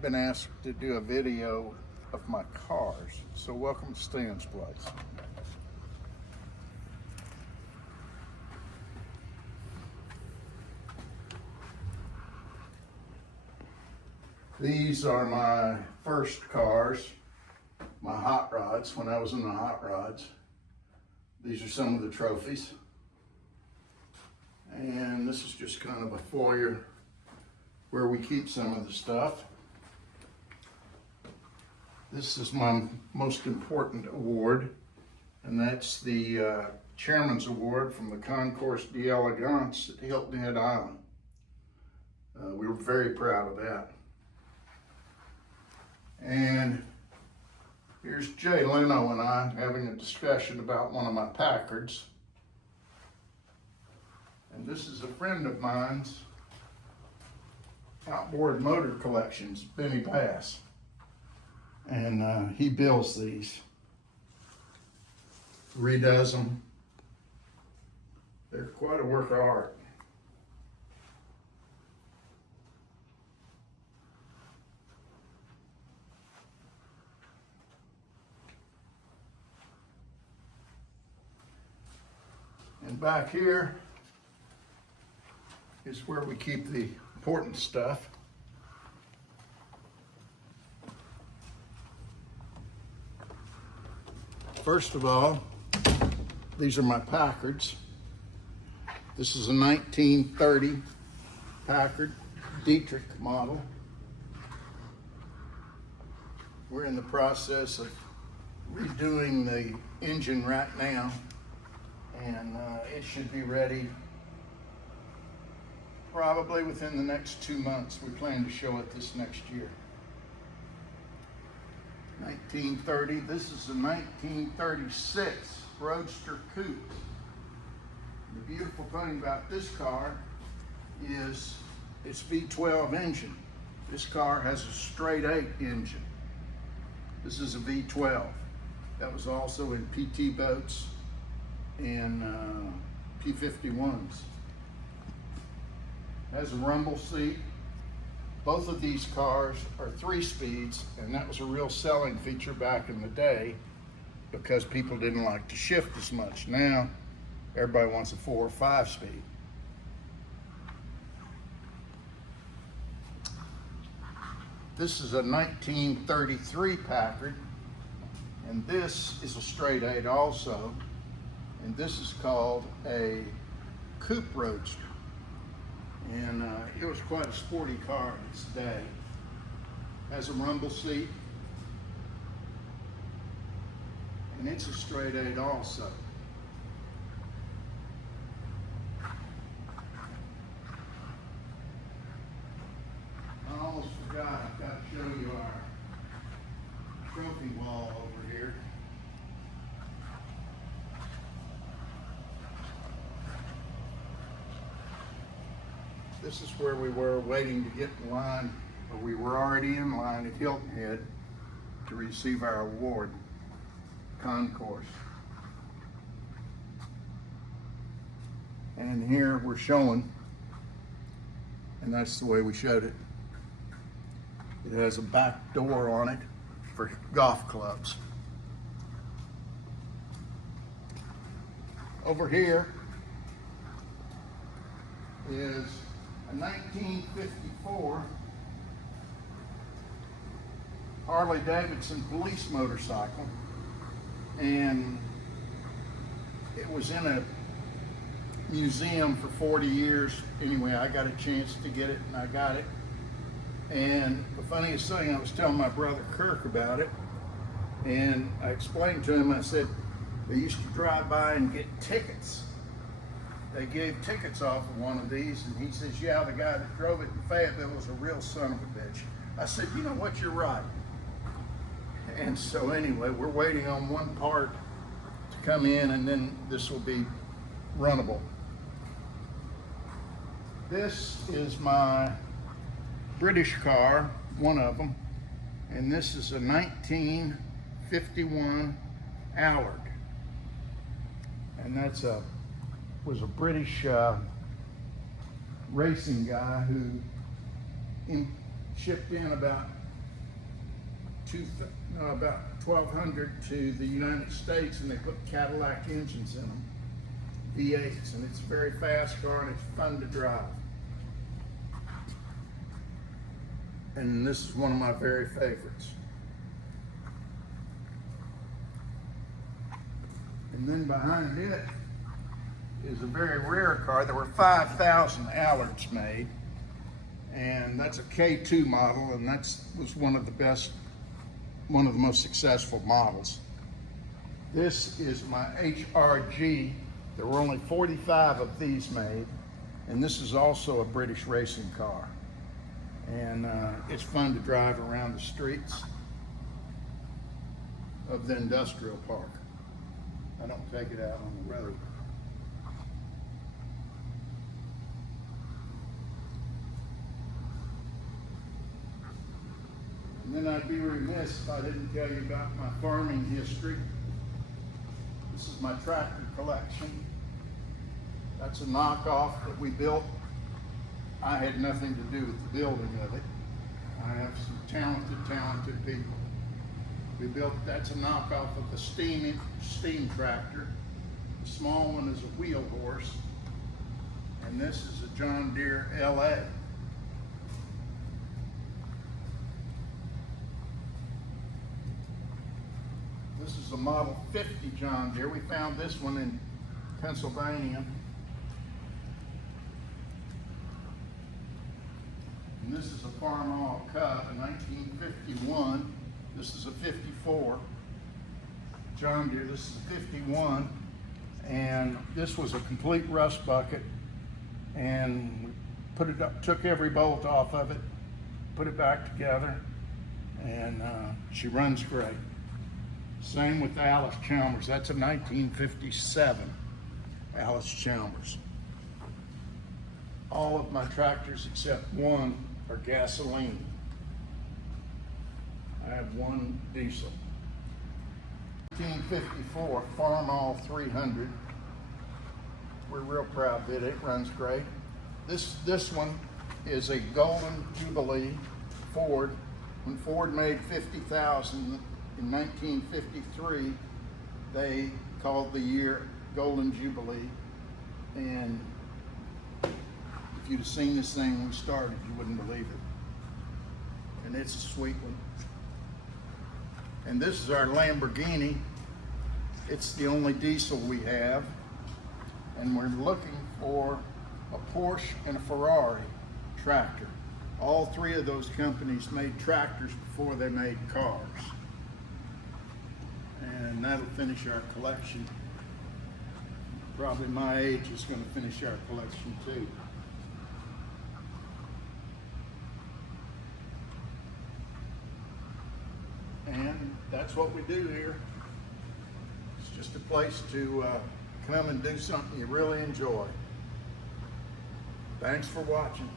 Been asked to do a video of my cars, so welcome to Stan's place. These are my first cars, my hot rods, when I was in the hot rods. These are some of the trophies. And this is just kind of a foyer where we keep some of the stuff. This is my most important award, and that's the Chairman's Award from the Concours d'Elegance at Hilton Head Island. We were very proud of that. And here's Jay Leno and I having a discussion about one of my Packards. And this is a friend of mine's outboard motor collections, Benny Bass. And he builds these, redoes them. They're quite a work of art. And back here is where we keep the important stuff. First of all, these are my Packards. This is a 1930 Packard Dietrich model. We're in the process of redoing the engine right now, and it should be ready probably within the next 2 months. We plan to show it this next year. 1930, this is a 1936 Roadster Coupe. The beautiful thing about this car is its V12 engine. This car has a straight 8 engine. This is a V12. That was also in PT boats and P51s. Has a rumble seat. Both of these cars are 3 speeds, and that was a real selling feature back in the day because people didn't like to shift as much. Now, everybody wants a 4 or 5 speed. This is a 1933 Packard, and this is a straight 8 also, and this is called a Coupe Roadster. And it was quite a sporty car in its day. Has a rumble seat, and it's a straight 8 also. I almost forgot, I've got to show you our trophy wall over here. This is where we were waiting to get in line, or we were already in line at Hilton Head to receive our award, Concours. And here we're showing, and that's the way we showed it. It has a back door on it for golf clubs. Over here is a 1954 Harley Davidson police motorcycle, and it was in a museum for 40 years. Anyway, I got a chance to get it, and I got it. And the funniest thing, I was telling my brother Kirk about it, and I explained to him, I said, they used to drive by and get tickets. They gave tickets off of one of these, and he says, yeah, the guy that drove it in Fayetteville was a real son of a bitch. I said, you know what, you're right. And so anyway, we're waiting on one part to come in, and then this will be runnable. This is my British car, one of them, and this is a 1951 Allard. And that's was a British racing guy who shipped in about about 1,200 to the United States, and they put Cadillac engines in them, V8s, and it's a very fast car and it's fun to drive. And this is one of my very favorites. And then behind it is a very rare car. There were 5,000 Allards made, and that's a K2 model, and was one of the most successful models. This is my HRG. There were only 45 of these made, and this is also a British racing car. And it's fun to drive around the streets of the industrial park. I don't take it out on the road. And then I'd be remiss if I didn't tell you about my farming history. This is my tractor collection. That's a knockoff that we built. I had nothing to do with the building of it. I have some talented people. That's a knockoff of the steam tractor. The small one is a wheel horse. And this is a John Deere LA. This is a Model 50 John Deere. We found this one in Pennsylvania. And this is a Farmall Cub, a 1951. This is a 54 John Deere. This is a 51. And this was a complete rust bucket. And we put it up, took every bolt off of it, put it back together, and she runs great. Same with Alice Chalmers. That's a 1957 Alice Chalmers. All of my tractors except one are gasoline. I have one diesel. 1954 Farmall 300. We're real proud of it. It runs great. This one is a Golden Jubilee Ford. When Ford made 50,000 in 1953, they called the year Golden Jubilee. And if you'd have seen this thing when we started, you wouldn't believe it. And it's a sweet one. And this is our Lamborghini. It's the only diesel we have. And we're looking for a Porsche and a Ferrari tractor. All three of those companies made tractors before they made cars. And that'll finish our collection. Probably my age is going to finish our collection too. And that's what we do here. It's just a place to come and do something you really enjoy. Thanks for watching.